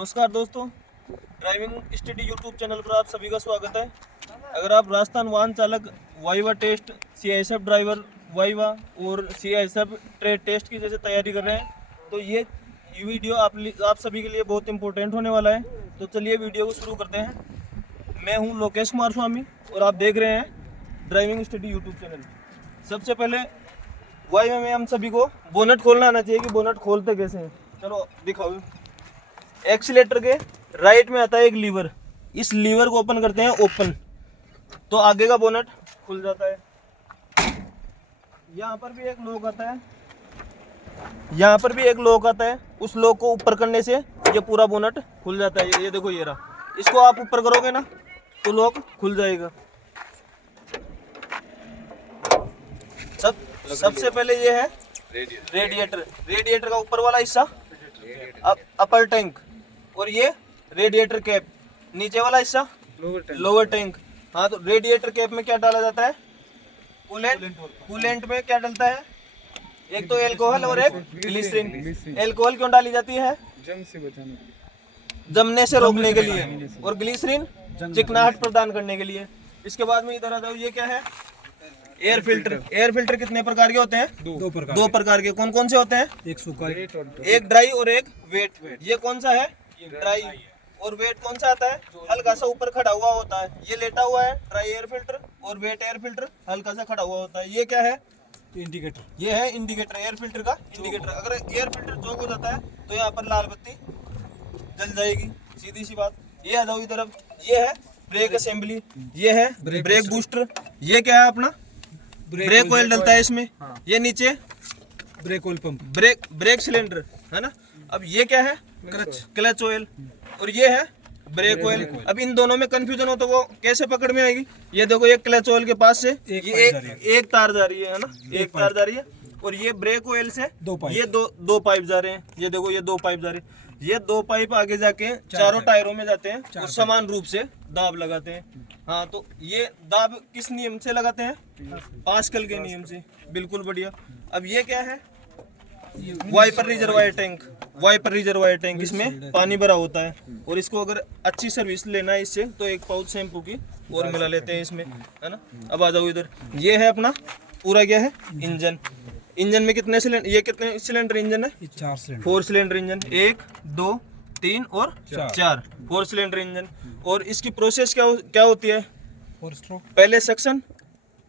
नमस्कार दोस्तों, driving study YouTube channel पर आप सभी का स्वागत है। अगर आप राजस्थान वाहन चालक viva test, CISF driver viva और CISF ट्रेड टेस्ट की जैसे तैयारी कर रहे हैं तो ये वीडियो आप सभी के लिए बहुत इंपॉर्टेंट होने वाला है। तो चलिए वीडियो को शुरू करते हैं। मैं हूं लोकेश कुमार स्वामी और आप देख रहे हैं ड्राइविंग स्टडी यूट्यूब चैनल। सबसे पहले वाइवा में हम सभी को बोनट खोलना आना चाहिए कि बोनट खोलते कैसे हैं। चलो दिखाओ। एक्सीलेटर के राइट में आता है एक लीवर, इस लीवर को ओपन करते हैं, ओपन तो आगे का बोनट खुल जाता है। यहाँ पर भी एक लॉक आता है, यहाँ पर भी एक लॉक आता है, उस लॉक को ऊपर करने से ये पूरा बोनट खुल जाता है। ये देखो, ये रहा। इसको आप ऊपर करोगे ना तो लॉक खुल जाएगा। सबसे पहले ये है रेडिएटर। रेडिएटर का ऊपर वाला हिस्सा अपर टैंक, और ये रेडिएटर कैप, नीचे वाला हिस्सा लोअर टैंक। हाँ, तो रेडिएटर कैप में क्या डाला जाता है? कूलेंट में क्या डलता है? एक तो एल्कोहल और एक ग्लिसरीन। एल्कोहल क्यों डाली जाती है? जमने से रोकने के लिए, और ग्लिसरीन चिकनाहट प्रदान करने के लिए। इसके बाद में इधर आ जाओ, ये क्या है? Air filter. एयर फिल्टर कितने प्रकार के होते हैं? दो प्रकार के। कौन कौन से होते हैं? एक ड्राई और एक वेट। ये कौन सा है? ड्राई। और वेट कौन सा आता है? हल्का सा ऊपर खड़ा हुआ होता है। ये लेटा हुआ है ड्राई एयर फिल्टर, और वेट एयर फिल्टर हल्का सा खड़ा हुआ होता है। ये क्या है? इंडिकेटर। ये है इंडिकेटर, एयर फिल्टर का इंडिकेटर। अगर एयर फिल्टर चौक हो जाता है तो यहाँ पर लाल बत्ती जल जाएगी, सीधी सी बात। ये आ जाओ इधर। ये है ब्रेक असेंबली, ये है ब्रेक बूस्टर। ये क्या है? अपना ब्रेक ऑयल डलता है इसमें। ये नीचे brake oil pump, brake cylinder है ना। अब ये क्या है? Clutch oil. और ये है ब्रेक ऑयल। अब इन दोनों में कंफ्यूजन हो तो वो कैसे पकड़ में आएगी? ये देखो, ये क्लच ऑयल के पास से ये एक तार जा रही है ना, एक तार जा रही है। और ये ब्रेक ऑयल से ये दो पाइप जा रहे हैं। ये देखो, ये दो पाइप जा रहे हैं। ये दो पाइप आगे जाके चारों टायरों में जाते हैं और समान रूप से दाब लगाते हैं। हाँ, तो ये दाब किस नियम से लगाते हैं? पास्कल के नियम से। बिल्कुल बढ़िया। अब ये क्या है? Wiper reservoir tank. Wiper reservoir tank, इसमें पानी भरा होता है। और इसको अगर अच्छी सर्विस लेना है इससे तो एक पाउच शैम्पू की और मिला लेते हैं इसमें, है ना। अब आ जाओ इधर। ये है अपना पूरा क्या है? इंजन। इंजन में कितने सिलेंडर? ये कितने सिलेंडर इंजन है? 4 सिलेंडर। 4 cylinder engine. 1 2 3 और 4 4 सिलेंडर इंजन। और इसकी प्रोसेस क्या होती है? 4 स्ट्रोक। पहले सक्शन,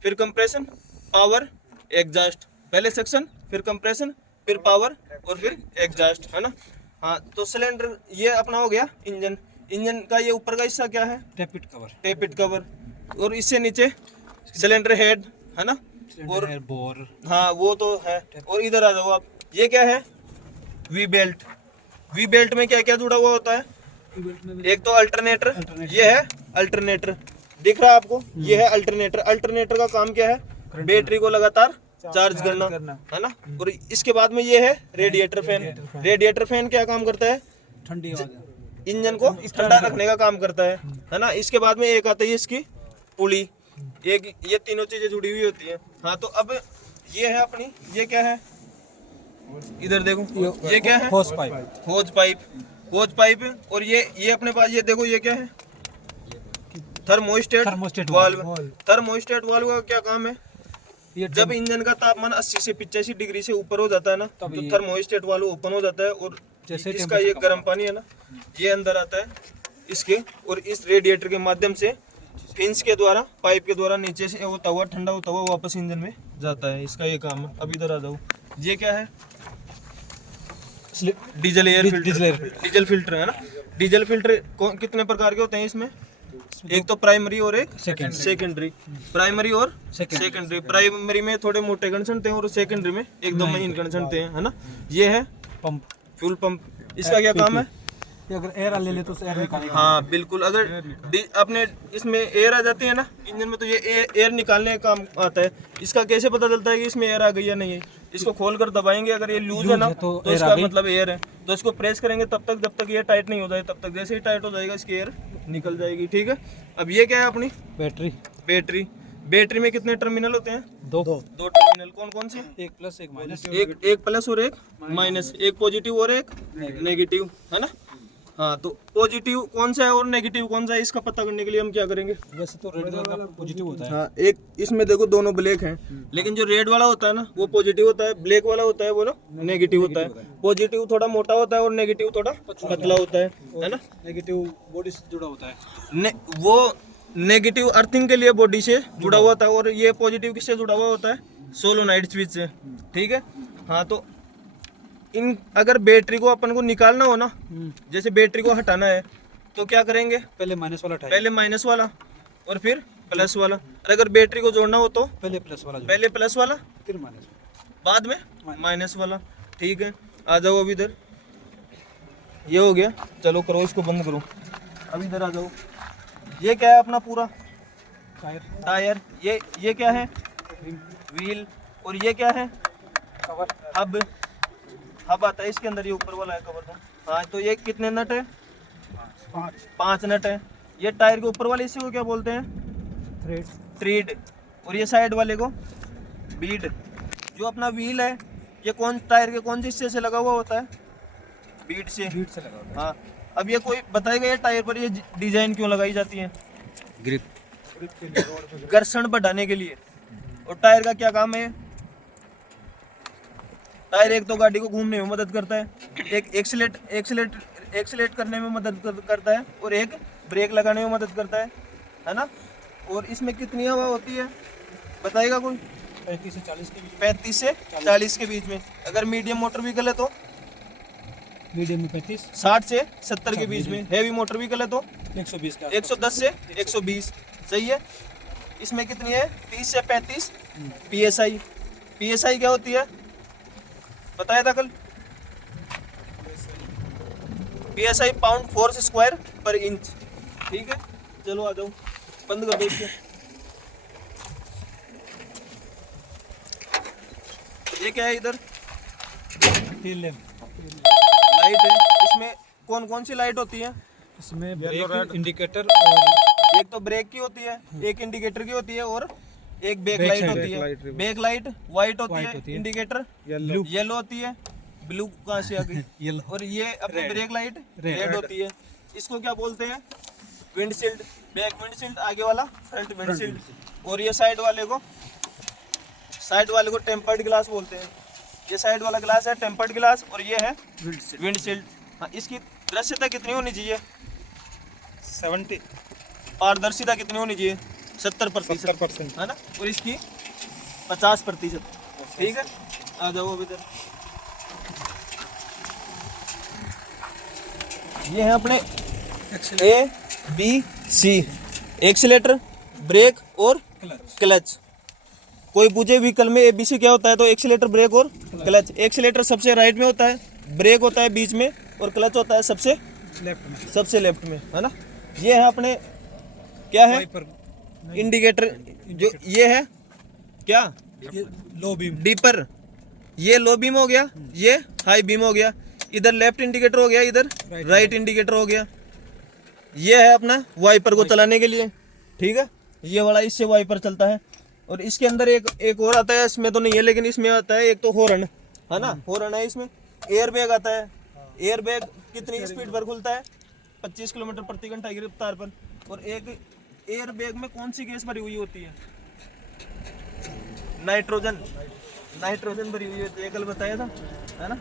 फिर कंप्रेशन, पावर, एग्जॉस्ट। पहले सक्शन, फिर कंप्रेशन, फिर पावर और फिर एग्जॉस्ट, है ना। हाँ, तो सिलेंडर ये अपना हो गया इंजन। इंजन का ये ऊपर का हिस्सा क्या है? टेपिट कवर। टेपिट कवर। और इससे नीचे सिलेंडर हेड, है ना। और बोर, हाँ वो तो है। और इधर आ जाओ आप। ये क्या है? We belt. वी बेल्ट में क्या क्या जुड़ा हुआ होता है? एक तो अल्टरनेटर। ये है अल्टरनेटर, दिख रहा है आपको? ये है अल्टरनेटर। अल्टरनेटर का काम क्या है? बैटरी को लगातार चार्ज करना, है ना। और इसके बाद में ये है रेडिएटर फैन। रेडिएटर फैन क्या काम करता है? ठंडी इंजन को ठंडा रखने का काम करता है ना। इसके बाद में एक आता है इसकी पुली। एक ये तीनों चीजें जुड़ी हुई होती है। हाँ, तो अब ये है अपनी, ये क्या है? इधर देखो, ये क्या है? Hose pipe. Hose pipe. Hose pipe. और ये अपने पास ये देखो, ये क्या है? Thermostat valve. थर्मोस्टेट वाल्व का क्या काम है? जब इंजन का तापमान 80 से 85 डिग्री से ऊपर हो जाता है ना, तो थर्मोस्टेट वाल्व ओपन हो जाता है। और इसका ये गर्म पानी है ना, ये अंदर आता है इसके, और इस रेडिएटर के माध्यम से फिंस के द्वारा, पाइप के द्वारा नीचे से होता हुआ, ठंडा होता हुआ वापस इंजन में जाता है। इसका ये काम है। अब इधर आ जाओ। ये क्या है? Diesel air filter. Diesel filter, है ना। डीजल फिल्टर कितने प्रकार के होते हैं इसमें? एक तो प्राइमरी और एक सेकेंडरी। प्राइमरी और सेकेंडरी। प्राइमरी में थोड़े मोटे कण छनते हैं और सेकेंडरी में एकदम महीन कण छनते हैं, है ना। ये है पंप, फ्यूल पंप। इसका क्या काम है? अगर एयर ले ले तो एयर निकालेगा। हाँ बिल्कुल। अगर अपने इसमें एयर आ जाती है ना इंजन में, तो ये एयर निकालने का काम आता है। इसका कैसे पता चलता है कि इसमें एयर आ गई या नहीं है? इसको खोलकर दबाएंगे, अगर ये लूज है ना तो इसका मतलब एयर है। तो इसको प्रेस करेंगे तब तक, जब तक ये टाइट नहीं हो जाए तब तक। जैसे ही टाइट हो जाएगा इसकी एयर निकल जाएगी, ठीक है। अब ये क्या है अपनी? बैटरी। बैटरी। बैटरी में कितने टर्मिनल होते हैं? दो टर्मिनल। कौन कौन से? एक प्लस एक माइनस। एक प्लस और एक माइनस। एक पॉजिटिव और एक नेगेटिव, है ना। हाँ, तो पॉजिटिव कौन सा है और नेगेटिव कौन सा है इसका पता करने के लिए हम क्या करेंगे? वैसे तो रेड कलर का पॉजिटिव होता है। हाँ, एक इसमें देखो दोनों ब्लैक हैं, लेकिन जो रेड वाला होता है ना वो पॉजिटिव होता है, ब्लैक वाला होता है वो ना नेगेटिव होता है। पॉजिटिव थोड़ा मोटा होता है और नेगेटिव थोड़ा पतला होता है ना। नेगेटिव बॉडी से जुड़ा होता है। वो नेगेटिव अर्थिंग के लिए बॉडी से जुड़ा हुआ होता है और ये पॉजिटिव किससे जुड़ा हुआ होता है? सोलोनाइड स्विच से, ठीक है। हाँ, तो इन अगर बैटरी को अपन को निकालना हो ना, जैसे बैटरी को हटाना है तो क्या करेंगे? पहले माइनस वाला पहले माइनस वाला और फिर प्लस वाला। और अगर बैटरी को जोड़ना हो तो पहले प्लस वाला, पहले प्लस वाला फिर माइनस, बाद में माइनस वाला, ठीक है। आ जाओ अभी इधर, ये हो गया। चलो करो इसको बंद करो, अभी इधर आ जाओ। ये क्या है अपना पूरा टायर, ये क्या है? व्हील। और ये क्या है? कवर, हब आता है इसके अंदर, ये ऊपर वाला है कवर का। हाँ, तो ये कितने नट है? 5 नट है। ये टायर के ऊपर वाले हिस्से को क्या बोलते हैं? थ्रेड। और ये साइड वाले को बीड। जो अपना व्हील है ये कौन टायर के कौन से हिस्से से लगा हुआ होता है? बीड से लगा होता है। हाँ, अब ये कोई बताएगा ये टायर पर ये डिजाइन क्यों लगाई जाती है? ग्रिप, घर्षण बढ़ाने के लिए। और टायर का क्या काम है? टायर एक तो गाड़ी को घूमने में मदद करता है, एक एक्सीलेट करने में मदद करता है और एक ब्रेक लगाने में मदद करता है ना। और इसमें कितनी हवा होती है बताएगा कोई? 35 से 40 के बीच। 35 से 40 के बीच में। अगर मीडियम मोटर व्हीकल है तो मीडियम में 35, 60 से 70 के बीच में। हैवी मोटर व्हीकल है तो 120 का, 110 से 120। सही है। इसमें कितनी है? 30 से 35 PSI। PSI क्या होती है बताया था कल? PSI पाउंड फोर्स स्क्वायर पर इंच, ठीक है। चलो आ जाओ, बंद कर दो इसको। ये क्या है इधर? टेल लैंप, लाइट है। इसमें कौन कौन सी लाइट होती है? इसमें ब्रेक, इंडिकेटर और एक तो ब्रेक की होती है, एक इंडिकेटर की होती है और एक बैक लाइट होती है। बैक लाइट व्हाइट होती है, इंडिकेटर येलो होती है। ब्लू कहाँ से आ गई? येलो। और ये अपनी ब्रेक लाइट रेड होती है। इसको क्या बोलते हैं? विंडशील्ड। बैक विंडशील्ड, आगे वाला फ्रंट विंडशील्ड। और ये साइड वाले को टेम्पर्ड ग्लास बोलते हैं। ये साइड वाला ग्लास है टेम्पर्ड ग्लास और ये है विंडशील्ड। हाँ, इसकी दृश्यता कितनी होनी चाहिए? 70, पारदर्शिता कितनी होनी चाहिए? 70% है ना। और इसकी 50%, ठीक है। आ जाओ अभी इधर। ये है अपने ABC, एक्सीलेटर, ब्रेक और क्लच। कोई पूछे व्हीकल में ABC क्या होता है तो एक्सीलेटर, ब्रेक और क्लच। एक्सीलेटर सबसे राइट में होता है, ब्रेक होता है बीच में और क्लच होता है सबसे लेफ्ट में, है ना। ये है अपने क्या है? इंडिकेटर। जो ये है क्या? Low beam, deeper. ये लो बीम हो गया, ये हाई बीम हो गया। इधर लेफ्ट इंडिकेटर हो गया, इधर राइट इंडिकेटर हो गया। ये है अपना वाइपर को चलाने के लिए, ठीक है। ये वाला इससे वाइपर चलता है। और इसके अंदर एक और आता है, इसमें तो नहीं है लेकिन इसमें आता है एक तो हॉर्न, है ना। हॉर्न है इसमें। एयर बैग आता है। एयर बैग कितनी स्पीड पर खुलता है? 25 किलोमीटर प्रति घंटा की रफ्तार पर। और एक एयर बैग में कौन सी गैस भरी हुई होती है? नाइट्रोजन भरी हुई होती है, कल बताया था, है ना।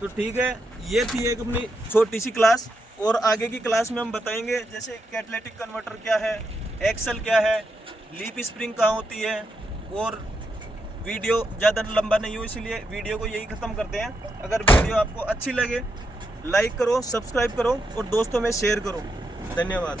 तो ठीक है, ये थी एक अपनी छोटी सी क्लास। और आगे की क्लास में हम बताएंगे जैसे कैटालिटिक कन्वर्टर क्या है, एक्सल क्या है, लीप स्प्रिंग कहाँ होती है। और वीडियो ज़्यादा लंबा नहीं हो इसलिए वीडियो को यही ख़त्म करते हैं। अगर वीडियो आपको अच्छी लगे लाइक करो, सब्सक्राइब करो और दोस्तों में शेयर करो। धन्यवाद।